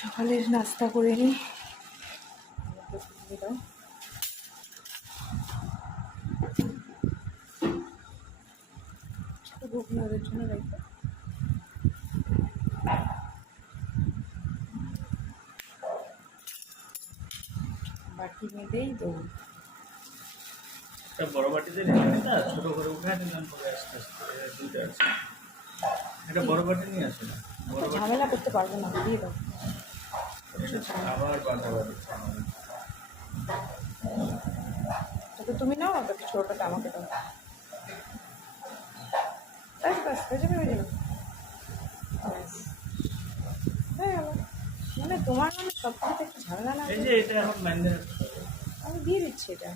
সকালের নাস্তা করে নিই। ঘুগনি ওদের জন্য রেখে বাটি মেয়েদেই দৌড়। একটা বড় বাটিতে রেখে না, ছোট করে উঠে নিলাম পরে আস্তে আস্তে দুইটা আছে। একটা বড় বাটি নিয়ে আসে না, বড় বাটি ঝামেলা করতে পারবো না, দিয়ে দাও। আবার বাটা বাটি তো তুমি নাও, বাকি ছোটোটাতে আমাকে দাও। ব্যাস ব্যাস, হয়ে যাবে হয়ে যাবে। ব্যাস হয়ে গেল। মানে তোমার মানে সব কিছু একটু ঝামেলা না। এই যে এটা এখন মাইন্ডে আমি দিয়ে দিচ্ছি এটা।